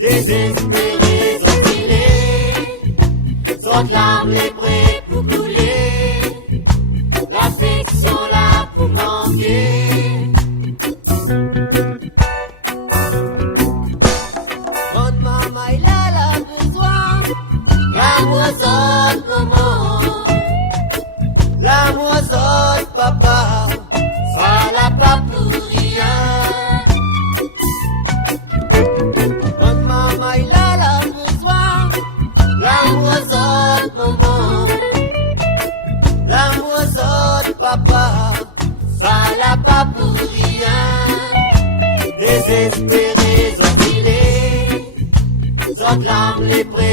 Désespérés, exilés, sortent larmes les prés pour couler, l'affection là pour manquer. Bonne maman, il a besoin, l'amour autres maman, l'amour autres papa, ça l'a pas pour rien. Papa, ça l'a pas pour rien. Désespérés, exilés, sortent larmes les prés.